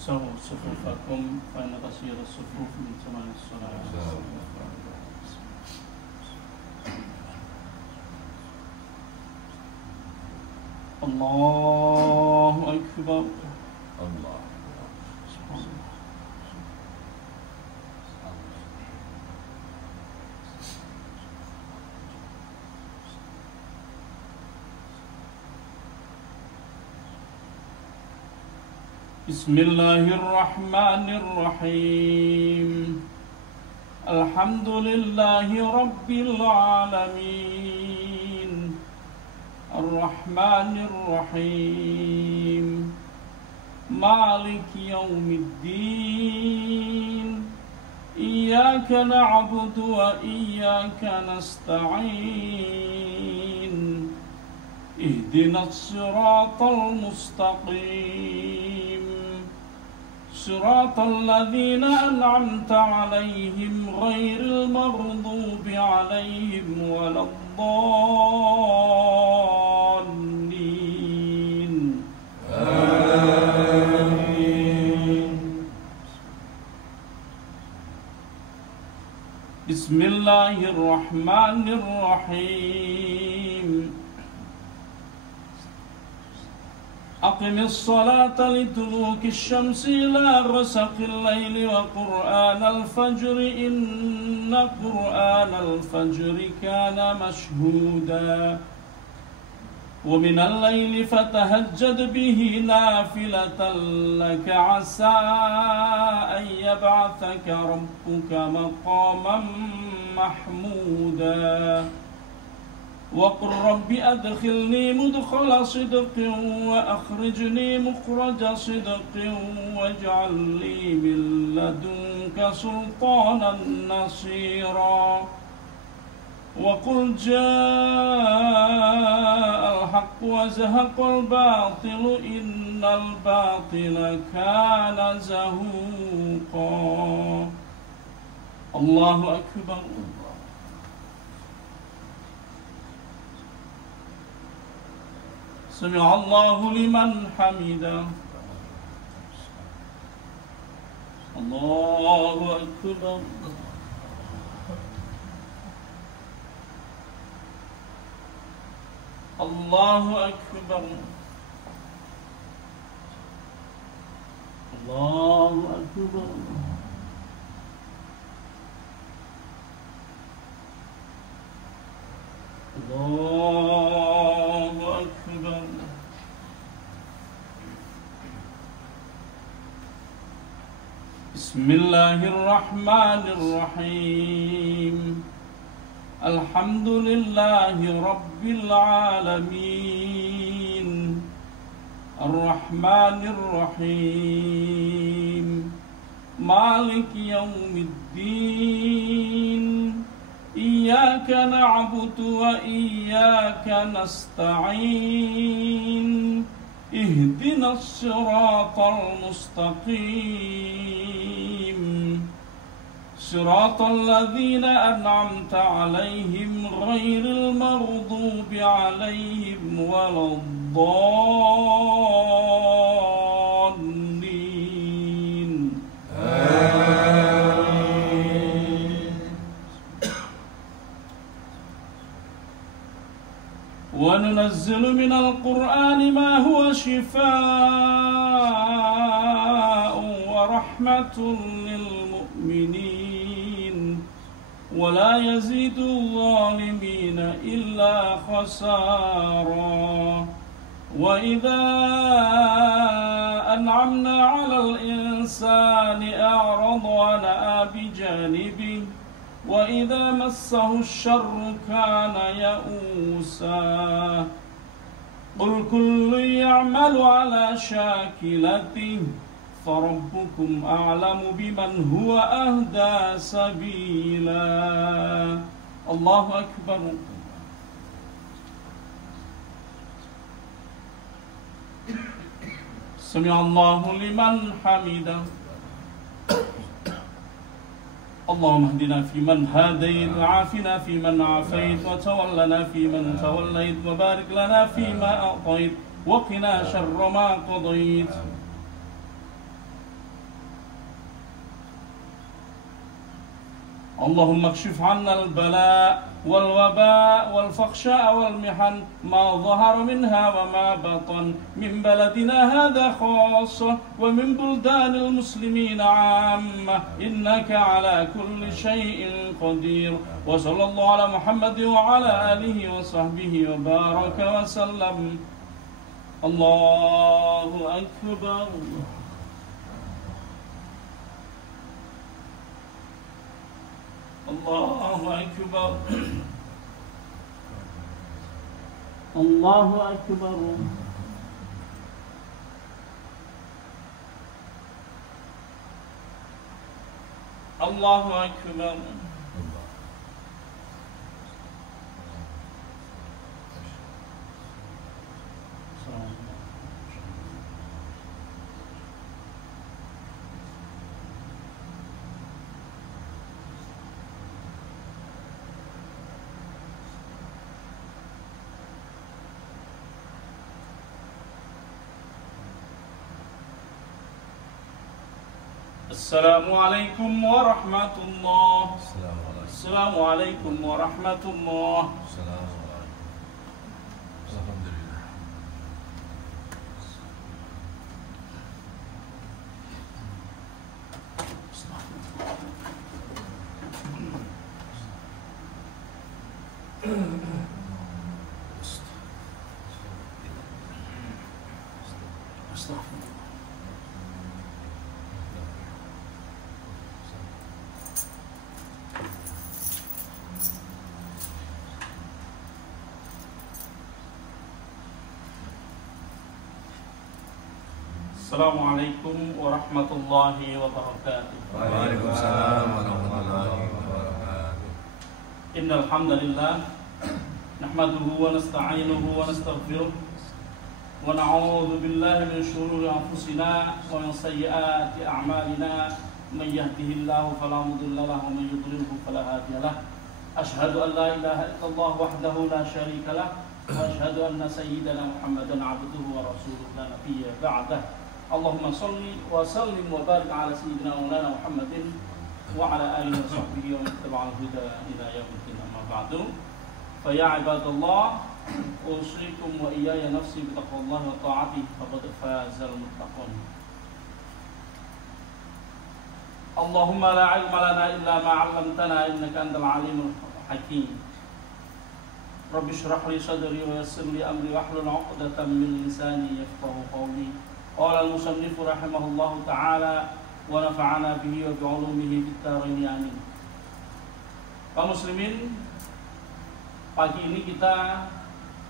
سووا صفوفكم فإن تسير الصفوف من تمام الصلاة. الله أكبر. الله. بسم الله الرحمن الرحيم. الحمد لله رب العالمين الرحمن الرحيم مالك يوم الدين إياك نعبد وإياك نستعين اهدنا الصراط المستقيم صراط الذين أنعمت عليهم غير المغضوب عليهم ولا الضالين آمين. بسم الله الرحمن الرحيم. أقم الصلاة لدلوك الشمس إلى غسق الليل وقرآن الفجر إن قرآن الفجر كان مشهودا ومن الليل فتهجد به نافلة لك عسى أن يبعثك ربك مقاما محمودا وقل رب أدخلني مدخل صدق وأخرجني مخرج صدق واجعل لي من لدنك سلطانا نصيرا وقل جاء الحق وزهق الباطل إن الباطل كان زهوقا. الله أكبر. سمع الله لمن حمده. الله أكبر. الله أكبر. الله أكبر. الله أكبر. بسم الله الرحمن الرحيم. الحمد لله رب العالمين الرحمن الرحيم مالك يوم الدين إياك نعبد وإياك نستعين اهدنا الصراط المستقيم صراط الذين أنعمت عليهم غير المغضوب عليهم ولا الضالين آمين. وننزل من القرآن ما هو شفاء ورحمة للمؤمنين ولا يزيد الظالمين إلا خسارا. وإذا أنعمنا على الإنسان أعرض ونأى بجانبه وإذا مسه الشر كان يئوسا. قل كل يعمل على شاكلته فربكم أعلم بمن هو أهدى سبيلا. الله أكبر. سمع الله لمن حمده. اللهم اهدنا فيمن هديت وعافنا فيمن عافيت وتولنا فيمن توليت وبارك لنا فيما أعطيت وقنا شر ما قضيت اللهم اكشف عنا البلاء والوباء والفحشاء والمحن ما ظهر منها وما بطن من بلدنا هذا خاصة ومن بلدان المسلمين عامة إنك على كل شيء قدير وصلى الله على محمد وعلى آله وصحبه وبارك وسلم. الله أكبر. الله أكبر. الله أكبر. الله أكبر. السلام عليكم ورحمة الله. السلام عليكم ورحمة الله. Assalamualaikum warahmatullahi wabarakatuh. Waalaikumsalam warahmatullahi wabarakatuh. Innal hamdalillah nahmaduhu wa nasta'inuhu wa nastaghfiruh wa na'udzu billahi min shururi anfusina wa min sayyiati a'malina may yahdihillahu fala mudilla lahu wa may yudlilhu fala hadiya lahu. Ashhadu an la ilaha illallah wahdahu la syarika lahu wa ashhadu anna sayyidana Muhammadan 'abduhu wa rasuluhu la nabiyya ba'dahu. Allahumma salli wa sallim wa barik ala sayyidina Maulana Muhammadin wa ala alihi wa sahbihi wa man tabi'al huda ila yaumiddin, amma ba'du. Fa ya ibadallah, usikum wa iyaya nafsi bi taqwallahi wa ta'atihi faqad fazal muttaqun. Allahumma la ilma lana illa ma 'allamtana innaka antal alimul hakim. Rabbi shrah li sadri wa yassir li amri wahlul 'uqdatam min lisani yafqahu qawli. Qala al-musannif rahimahullahu ta'ala wa nafa'ana bihi wa bi'ulumihi fid dharain amin. Kaum muslimin, pagi ini kita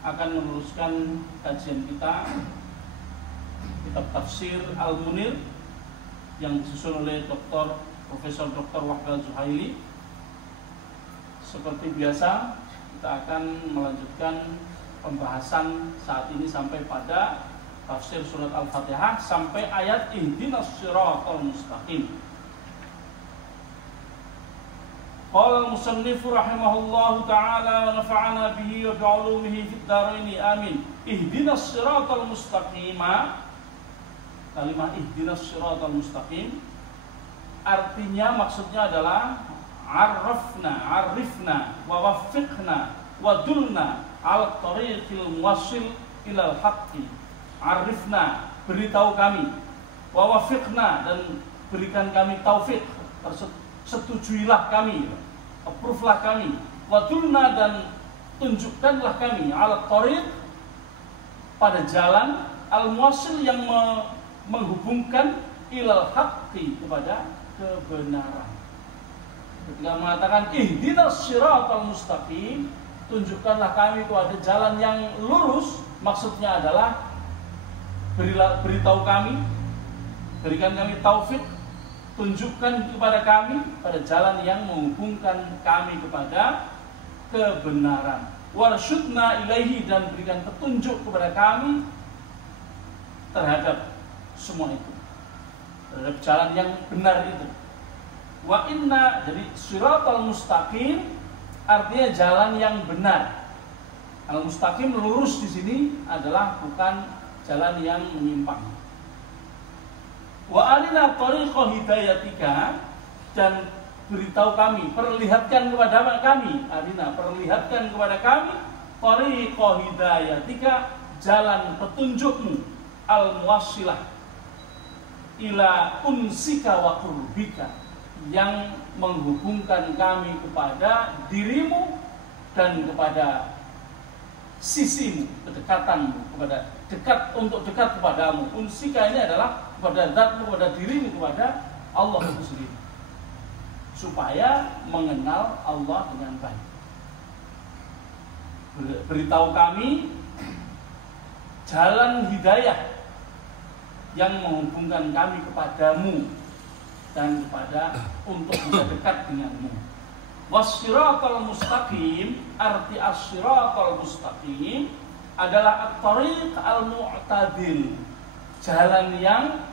akan meneruskan kajian kita kitab tafsir Al-Munir yang disusun oleh Profesor Dr. Wahbah Zuhaili. Seperti biasa, kita akan melanjutkan pembahasan saat ini sampai pada tafsir surat Al-Fatihah sampai ayat ihdinas siratal mustaqim. Qala al-musannif rahimahullahu ta'ala wa nafa'ana bihi wa bi'ulumihi fid dharain amin. Ihdinas siratal mustaqim. Kalimat ihdinas siratal mustaqim artinya, maksudnya adalah arifna wa waffiqna wa dulna al tariqil muwassil ilal haqqi. Arifna, beritahu kami, wa wafiqna, dan berikan kami taufik, setujuilah kami, approve-lah kami, wa dulna, dan tunjukkanlah kami, ala tariq, pada jalan, al-muwasil, yang menghubungkan ilal haqqi, kepada kebenaran. Ketika mengatakan ihdinas siratal mustaqim, tunjukkanlah kami kepada jalan yang lurus, maksudnya adalah beritahu kami, berikan kami taufik, tunjukkan kepada kami pada jalan yang menghubungkan kami kepada kebenaran. Warsyudna ilaihi, dan berikan petunjuk kepada kami terhadap semua itu, terhadap jalan yang benar itu. Wa inna, jadi siratal mustaqim artinya jalan yang benar. Al-mustaqim, lurus, di sini adalah bukan jalan yang menyimpang. Wa alina tariqa hidayatika, dan beritahu kami, perlihatkan kepada kami, arina, perlihatkan kepada kami tariqah hidayatika, jalan petunjukmu, al-muwassilah ila unsika wa qurbika, yang menghubungkan kami kepada dirimu dan kepada sisimu, kedekatanmu, kepada dekat, untuk dekat kepadamu. Unsika ini adalah kepada zatmu, kepada dirimu, kepada Allah itu sendiri, supaya mengenal Allah dengan baik. Beritahu kami jalan hidayah yang menghubungkan kami kepadamu dan kepada untuk bisa dekat denganmu. Wassiratal mustaqim, arti as-siratal mustaqim adalah at-tariq al-mu'tadil, jalan yang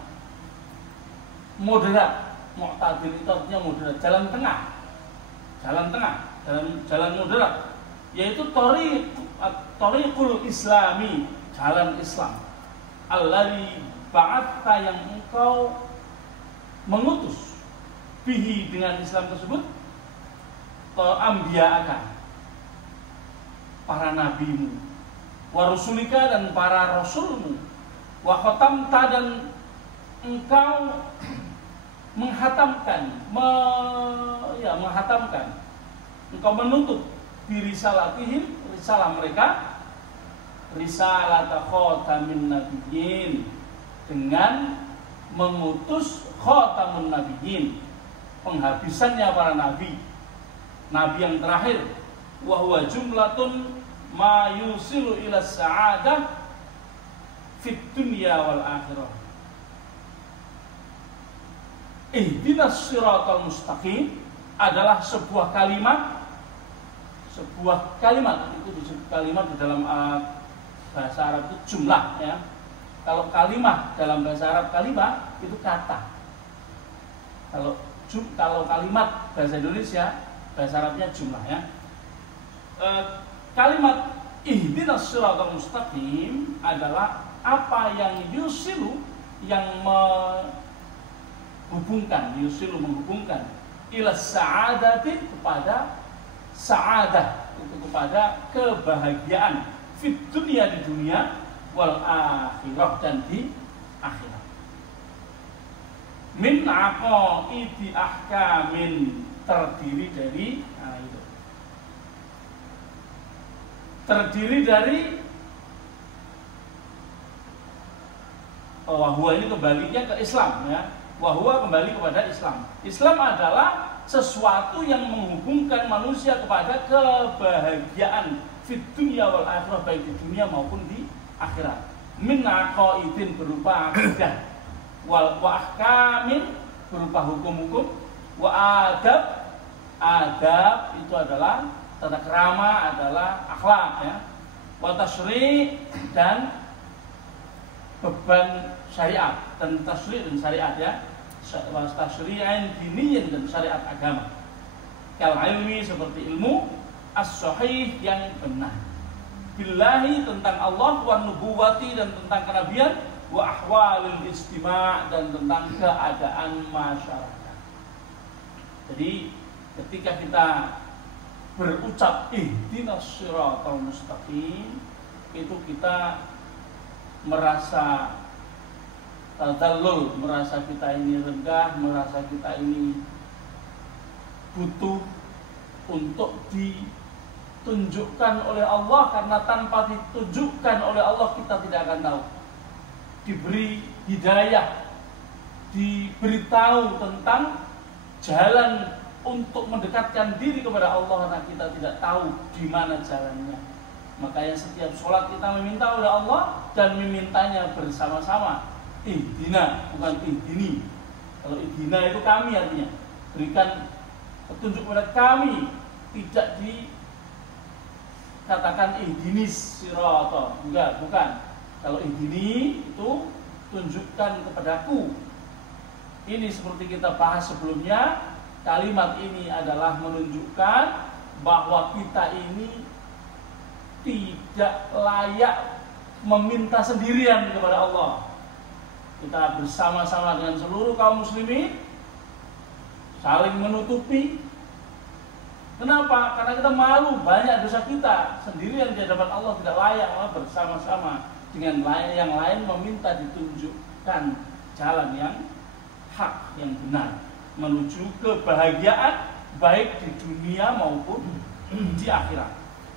moderat. Mu'tadil itu artinya moderat, jalan tengah, jalan moderat, yaitu tariqul islami, jalan Islam. Alladzi ba'atha, yang engkau mengutus, bihi, dengan Islam tersebut, ambiya'aka, para nabimu, wa rusulika, dan para rasulmu, wa khatamta, dan engkau menghatamkan, engkau menutup birisalatihim, risalah mereka, risalata khatamin nabiyyin, dengan mengutus khatamun nabiyyin, penghabisannya para nabi, nabi yang terakhir. Wa huwa jumlatun ma yusilu ila sa'adah fid dunya wal akhirah. Ihdinas siratal mustaqim adalah sebuah kalimat itu disebut kalimat di dalam bahasa Arab itu jumlah, ya. Kalau kalimat dalam bahasa Arab, kalimat itu kata. Kalau kalimat bahasa Indonesia, bahasa Arabnya jumlah, ya. Kalimat ihdinas siratal mustaqim adalah apa yang yusilu, yang menghubungkan ila sa'adati, kepada sa'adah, itu kepada kebahagiaan, fit dunia, di dunia, wal akhirah, dan di akhirat. Min aqaidi ahkamin, terdiri dari wahwa, ini kembalinya ke Islam, ya. Wahwa kembali kepada Islam. Islam adalah sesuatu yang menghubungkan manusia kepada kebahagiaan fit dunya wal akhirah, baik di dunia maupun di akhirat. Min aqaidin, berupa akidah, wa ahkamin, berupa hukum-hukum, wa adab itu adalah tata krama, adalah akhlak, ya. Wa tasyri', dan beban syariat, dan tasyri' dan syariat, ya. Wa tasyri'an diniyan, dan syariat agama. Kal ilmi, seperti ilmu, as-sahih, yang benar, billahi, tentang Allah, wa nubuwati, dan tentang kenabian, wa ahwalil istima', dan tentang keadaan masyarakat. Jadi ketika kita berucap ihdinas siratal mustaqim, itu kita merasa tadallul, merasa kita ini rendah, merasa kita ini butuh untuk ditunjukkan oleh Allah, karena tanpa ditunjukkan oleh Allah kita tidak akan tahu. Diberi hidayah, diberitahu tentang jalan untuk mendekatkan diri kepada Allah, karena kita tidak tahu di mana jalannya. Makanya setiap sholat kita meminta oleh Allah, dan memintanya bersama-sama. Ihdina, bukan ihdini. Kalau ihdina itu kami, artinya berikan petunjuk kepada kami, tidak dikatakan ihdinis sirata, enggak, bukan. Kalau ihdini itu tunjukkan kepadaku. Ini seperti kita bahas sebelumnya, kalimat ini adalah menunjukkan bahwa kita ini tidak layak meminta sendirian kepada Allah. Kita bersama-sama dengan seluruh kaum muslimin, saling menutupi. Kenapa? Karena kita malu banyak dosa kita sendirian di hadapan Allah tidak layak, bersama-sama dengan yang lain meminta ditunjukkan jalan yang hak, yang benar menuju kebahagiaan baik di dunia maupun di akhirat.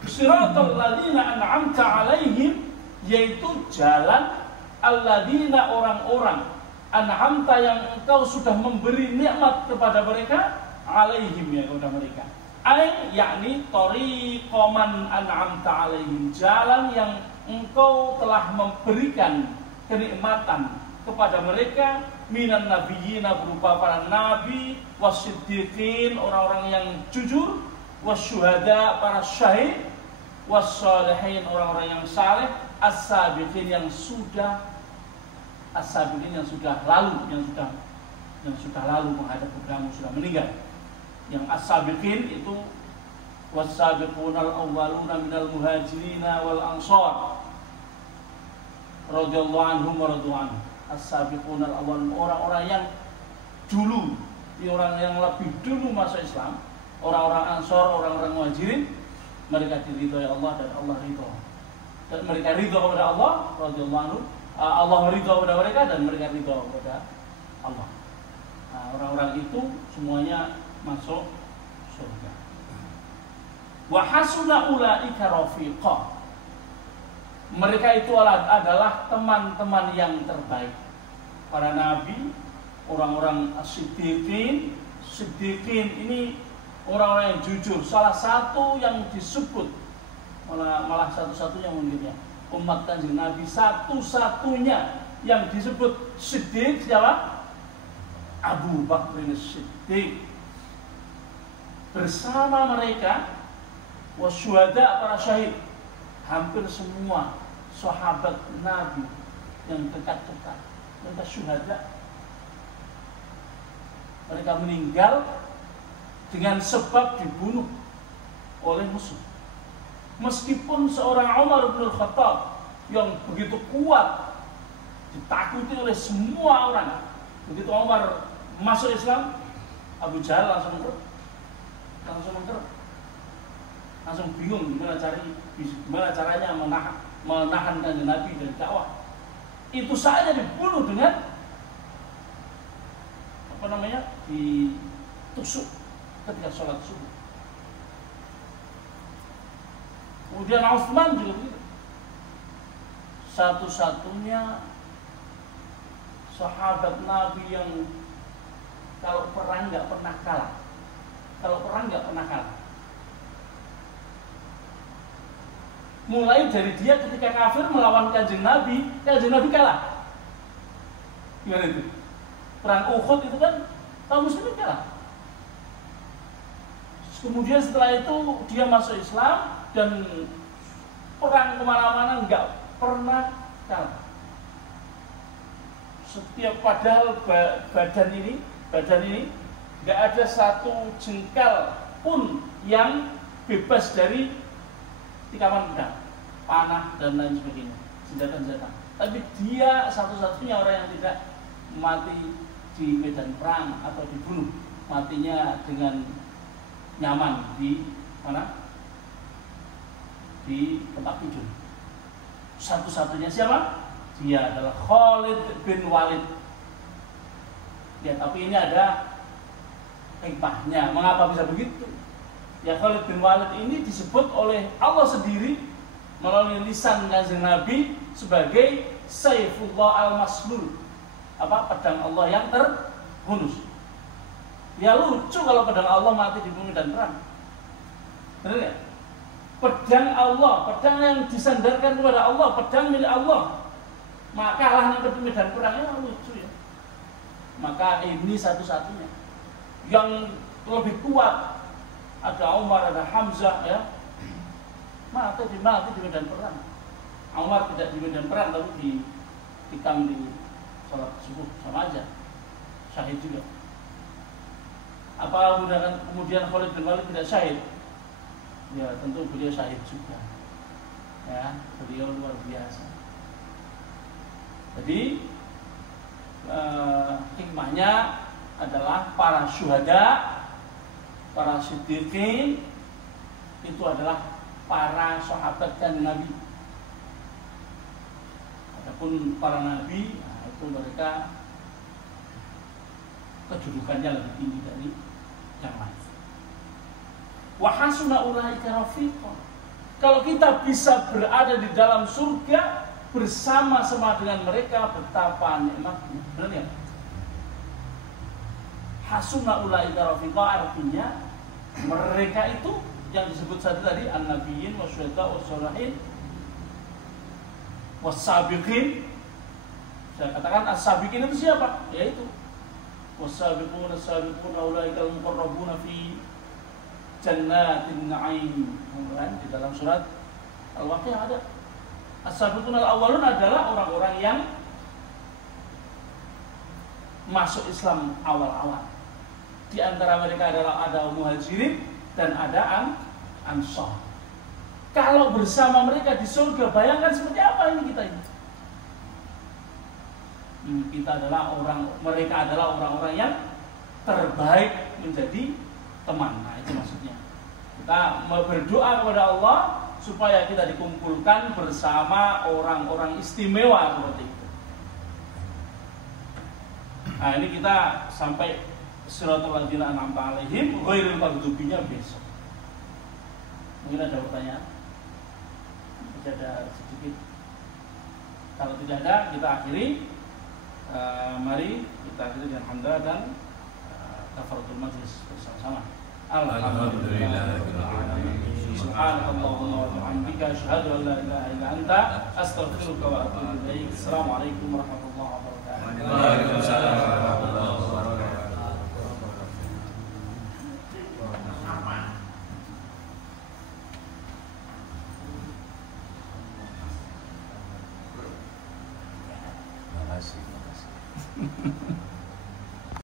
Siratal ladzina an'amta 'alaihim, yaitu jalan alladzina orang-orang an'amta yang engkau sudah memberi nikmat kepada mereka, 'alaihim ya kepada mereka. Yakni tariqa man an'amta 'alaihim, jalan yang engkau telah memberikan kenikmatan kepada mereka, minan nabiyina berupa para nabi, wasiddiqin orang-orang yang jujur, wasyuhada para syahid, wassalihin orang-orang yang saleh, as-sabiqin yang sudah lalu, yang sudah lalu menghadap keberangmu, sudah meninggal. Yang as-sabiqin itu was-sabiqunal awwaluna minal muhajirina wal ansar radhiyallahu anhum wa radu anhu. As-sabiqunal awwalun, orang-orang yang dulu, orang yang lebih dulu masuk Islam, orang-orang ansar, orang-orang muhajirin, mereka diridhoi Allah dan Allah ridho. Dan mereka ridho kepada Allah radhiyallahu anhu, Allah ridho kepada mereka dan mereka ridho kepada Allah. Nah, orang-orang itu semuanya masuk surga. Wa hasuna ulaika rafiqa, mereka itu adalah teman-teman yang terbaik. Para nabi, orang-orang siddiqin ini orang-orang yang jujur. Salah satu yang disebut, malah satu-satunya mungkin ya, umat Kanjeng Nabi satu-satunya yang disebut siddiq siapa? Abu Bakar Siddiq. Bersama mereka wasyuhada para syahid, hampir semua sahabat Nabi yang dekat-dekat mereka syuhada. Mereka meninggal dengan sebab dibunuh oleh musuh. Meskipun seorang Umar bin Khattab yang begitu kuat, ditakuti oleh semua orang, begitu Umar masuk Islam, Abu Jahal langsung bingung gimana caranya menahan Kanjeng Nabi dari dakwah. Itu saja dibunuh dengan ditusuk ketika sholat subuh. Kemudian Utsman juga begitu, satu-satunya sahabat Nabi yang kalau perang nggak pernah kalah. Mulai dari dia ketika kafir melawan Kanjeng Nabi kalah. Gimana itu? Perang Uhud itu kan kaum muslimin kalah. Kemudian setelah itu dia masuk Islam dan perang kemana-mana nggak pernah kalah. Setiap padahal badan ini nggak ada satu jengkal pun yang bebas dari tikaman pedang, panah dan lain sebagainya, senjata-senjata. Tapi dia satu-satunya orang yang tidak mati di medan perang atau dibunuh, matinya dengan nyaman di mana? Di tempat tidur. Satu-satunya siapa? Dia adalah Khalid bin Walid. Ya, tapi ini ada hikmahnya. Mengapa bisa begitu? Ya, Khalid bin Walid ini disebut oleh Allah sendiri melalui lisan Kanjeng Nabi sebagai Saifullah al-Maslul, pedang Allah yang terhunus. Ya lucu kalau pedang Allah mati di medan perang. Benar ya? Pedang Allah, pedang yang disandarkan kepada Allah, pedang milik Allah, maka kalah di medan perangnya lucu ya. Maka ini satu-satunya yang lebih kuat. Ada Umar, ada Hamzah ya, mati di medan perang. Umar tidak di medan perang, tapi ditikam di sholat subuh, sama aja, syahid juga. Apa kemudian Khalid bin Walid tidak syahid? Ya tentu beliau syahid juga. Ya, beliau luar biasa. Jadi hikmahnya adalah para syuhada, para siddiqin, itu adalah para sahabat dan nabi. Adapun para nabi, nah itu mereka kedudukannya lebih tinggi dari yang lain. Wa hasuna ulaika rafiqa. Kalau kita bisa berada di dalam surga bersama-sama dengan mereka, betapa nikmatnya. Benar ya? Hasuna ulaika rafiqa artinya mereka itu yang disebut tadi an-nabiyyin wasyuhada wasyolihin was-sabiqin. Saya katakan as-sabiqin itu siapa? Yaitu was-sabiquna as-sabiquna ulaikal muqarrabuna fi jannatin na'im. Kemudian di dalam surat Al-Waqiah ada as-sabiquna al-awwalun adalah orang-orang yang masuk Islam awal-awal. Di antara mereka adalah ada muhajirin dan ada ansar. Kalau bersama mereka di surga, bayangkan seperti apa ini kita ini. Mereka adalah orang-orang yang terbaik menjadi teman. Nah itu maksudnya. Kita berdoa kepada Allah supaya kita dikumpulkan bersama orang-orang istimewa seperti itu. Nah ini kita sampai Siratal ladzina an'amta 'alaihim ghairil maghdubinya besok. Mungkin ada pertanyaan? Masih ada sedikit. Kalau tidak ada, kita akhiri. Mari kita akhiri dengan hamdalah dan kafaratul majlis bersama-sama. Alhamdulillahirabbil alamin. Subhanallahumma wa bihamdika asyhadu an la ilaha illa anta astaghfiruka wa atubu ilaik. Assalamualaikum warahmatullahi wabarakatuh. Waalaikumsalam warahmatullahi wabarakatuh. Terima kasih.